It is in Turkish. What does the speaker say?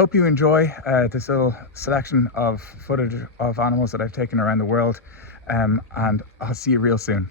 hope you enjoy this little selection of footage of animals that I've taken around the world, and I'll see you real soon.